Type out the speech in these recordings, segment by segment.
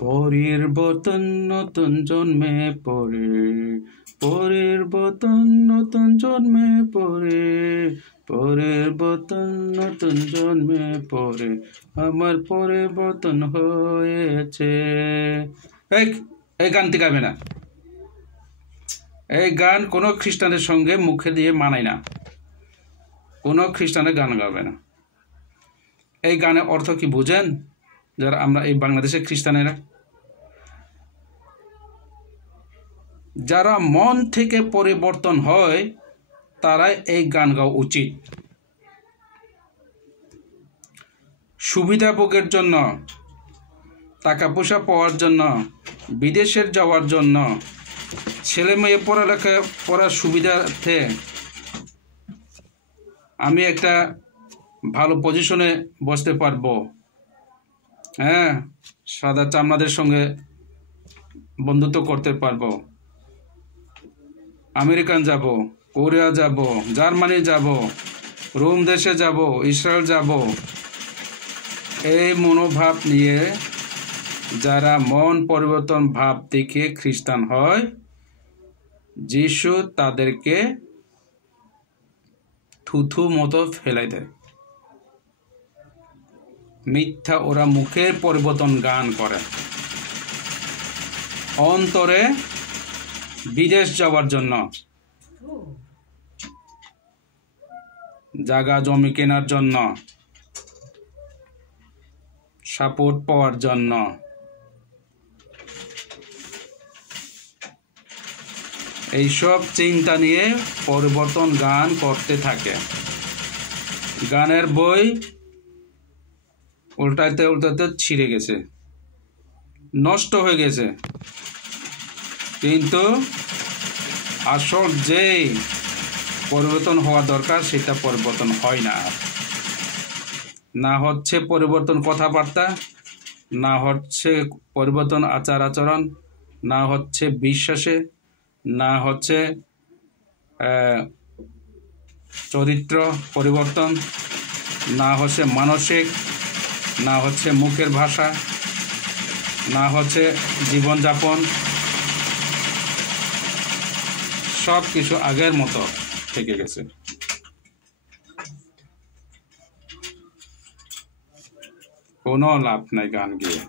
পরিবর্তন নতুন জন্মে পড়ে, পরিবর্তন নতুন জন্মে পড়ে, পরিবর্তন নতুন জন্মে পড়ে, আমার পরিবর্তন হয়েছে। এই এই গানটি গাবে না। এই গান কোনো খ্রিস্টানের সঙ্গে মুখে দিয়ে মানায় না। কোনো খ্রিস্টানের গান গাবে না। এই গানের অর্থ কি বুঝেন? যারা আমরা এই বাংলাদেশের খ্রিস্টানেরা, যারা মন থেকে পরিবর্তন হয় তারাই এই গান গাওয়া উচিত। সুবিধা ভোগের জন্য, টাকা পয়সা পাওয়ার জন্য, বিদেশের যাওয়ার জন্য, ছেলে মেয়ে পড়ালেখা পড়ার সুবিধার্থে আমি একটা ভালো পজিশনে বসতে পারবো, হ্যাঁ, সাদা চামড়াদের সঙ্গে বন্ধুত্ব করতে পারবো, আমেরিকান যাব, কোরিয়া যাব, জার্মানি যাব, রোম দেশে যাব, ইসরায়েল যাব, এই মনোভাব নিয়ে যারা মন পরিবর্তন ভাব দেখে খ্রিস্টান হয়, যিশু তাদেরকে থুথু মতো ফেলাই দেয়। মিথ্যা ওরা মুখের পরিবর্তন গান করে, অন্তরে বিদেশ যাওয়ার জন্য, জায়গা জমি কেনার জন্য, সাপোর্ট পাওয়ার জন্য, এইসব চিন্তা নিয়ে পরিবর্তন গান করতে থাকে। গানের বই উল্টাতে উল্টাতে ছিঁড়ে গেছে, নষ্ট হয়ে গেছে, কিন্তু আসল যে পরিবর্তন হওয়া দরকার সেটা পরিবর্তন হয় না। না হচ্ছে পরিবর্তন কথাবার্তা, না হচ্ছে পরিবর্তন আচার আচরণ, না হচ্ছে বিশ্বাসে, না হচ্ছে চরিত্র পরিবর্তন, না হচ্ছে মানসিক, না হচ্ছে মুখের ভাষা, না হচ্ছে জীবনযাপন, সব কিছু আগের মতো থেকে গেছে। কোনো লাভ নাই গান গিয়ে।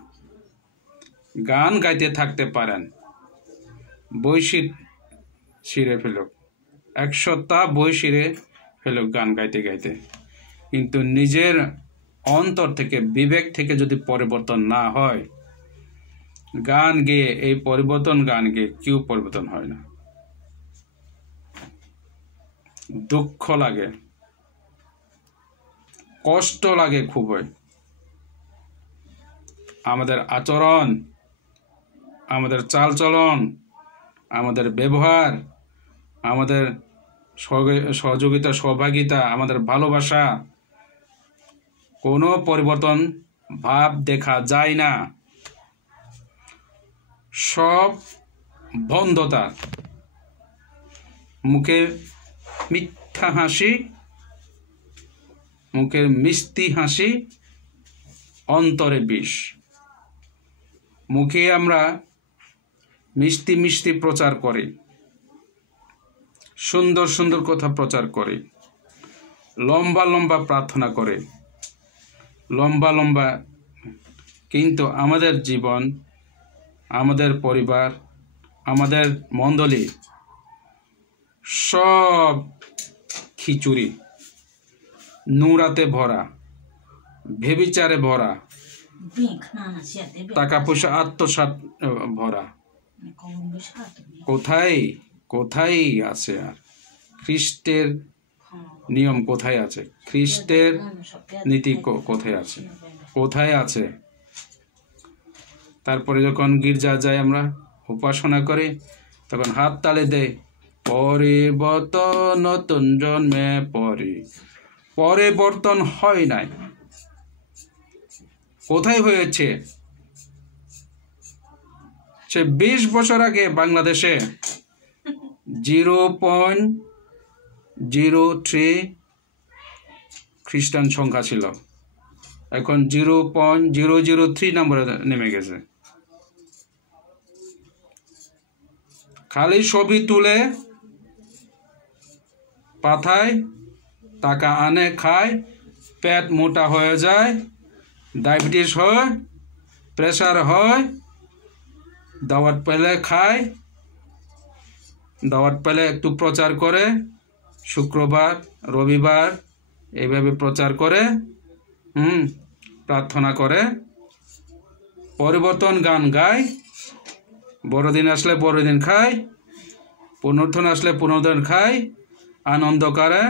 গান গাইতে থাকতে পারেন, বই ছিঁড়ে ফেলুক, 100টা বই ছিঁড়ে ফেলুক গান গাইতে গাইতে, কিন্তু নিজের অন্তর থেকে, বিবেক থেকে যদি পরিবর্তন না হয়, গান গেয়ে এই পরিবর্তন গান গেয়ে কেউ পরিবর্তন হয় না। দুঃখ লাগে, কষ্ট লাগে খুবই। আমাদের আচরণ, আমাদের চালচলন, আমাদের ব্যবহার, আমাদের সহযোগিতা সহভাগিতা, আমাদের ভালোবাসা, কোনো পরিবর্তন ভাব দেখা যায় না। সব বন্ধতা, মুখে মিথ্যা হাসি, মুখের মিষ্টি হাসি, অন্তরে বিষ। মুখে আমরা মিষ্টি মিষ্টি প্রচার করি, সুন্দর সুন্দর কথা প্রচার করি, লম্বা লম্বা প্রার্থনা করে, লম্বা লম্বা, কিন্তু আমাদের জীবন, আমাদের পরিবার, আমাদের মণ্ডলী সব খিচুড়ি, নোংরাতে ভরা, ভেবিচারে ভরা, টাকা পয়সা আত্মসাৎ ভরা। কোথায় কোথায় আছে আর খ্রিস্টের নিয়ম? কোথায় আছে খ্রিস্টের নীতি? কোথায় আছে? কোথায় আছে? তারপরে যখন গির্জা যাই, আমরা উপাসনা করি, তখন হাত তালে দেয়, পরিবর্তন নতুন জন্মে পড়ে। পরিবর্তন হয় নাই। কোথায় হয়েছে? সে 20 বছর আগে বাংলাদেশে 0.03 খ্রিস্টান সংখ্যা ছিল, এখন 0.003 নম্বরে নেমে গেছে। খালি ছবি তুলে পাঠায়, টাকা আনে, খায়, পেট মোটা হয়ে যায়, ডায়াবেটিস হয়, প্রেসার হয়, দাওয়াত পেলে খায়, দাওয়াত পেলে একটু প্রচার করে, শুক্রবার রবিবার এইভাবে প্রচার করে, প্রার্থনা করে, পরিবর্তন গান গায়, বড়দিন আসলে বড়দিন খায়, পুনর্থন আসলে পুনর্থন খায়, আনন্দ করে,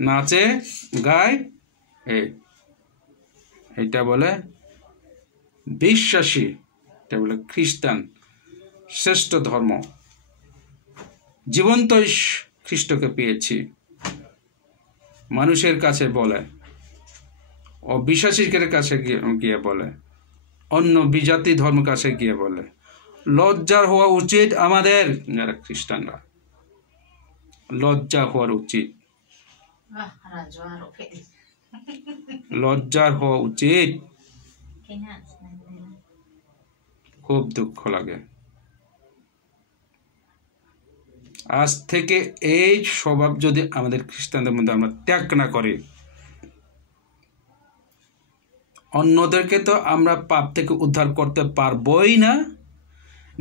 নাচে, গায়। এটা বলে বিশ্বাসী, এটা বলে খ্রিস্টান শ্রেষ্ঠ ধর্ম। জীবন্ত খ্রিস্টকে পেয়েছি মানুষের কাছে বলে, অবিশ্বাসীদের কাছে গিয়ে বলে, অন্য বিজাতি ধর্ম কাছে গিয়ে বলে। লজ্জার হওয়া উচিত আমাদের, যারা খ্রিস্টানরা, লজ্জা হওয়ার উচিত, লজ্জার হওয়া উচিত। খুব দুঃখ লাগে। আজ থেকে এই স্বভাব যদি আমাদের খ্রিস্টানদের মধ্যে আমরা ত্যাগ না করি, অন্যদেরকে তো আমরা পাপ থেকে উদ্ধার করতে পারবই না,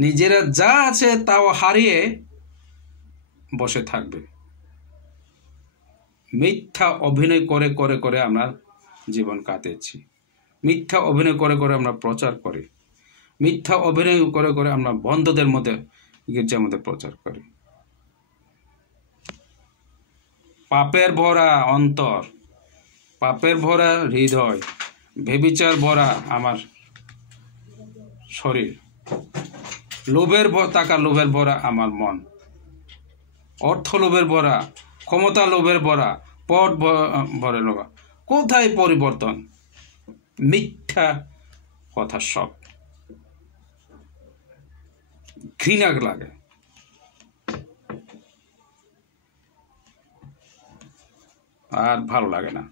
নিজেরা যা আছে তাও হারিয়ে বসে থাকবে। মিথ্যা অভিনয় করে করে করে আমরা জীবন কাটিয়েছি, মিথ্যা অভিনয় করে করে আমরা প্রচার করি, মিথ্যা অভিনয় করে করে আমরা বন্ধুদের মধ্যে গির্জার মধ্যে প্রচার করি। পাপের ভরা অন্তর, পাপের ভরা হৃদয়, ব্যভিচার ভরা আমার শরীর, লোভের টাকা লোভের ভরা আমার মন, অর্থ লোভের ভরা, ক্ষমতা লোভের ভরা, পথ ভরে লোভা। কোথায় পরিবর্তন? মিথ্যা কথা সব, ঘৃণা লাগে। আর ভালো লাগে না।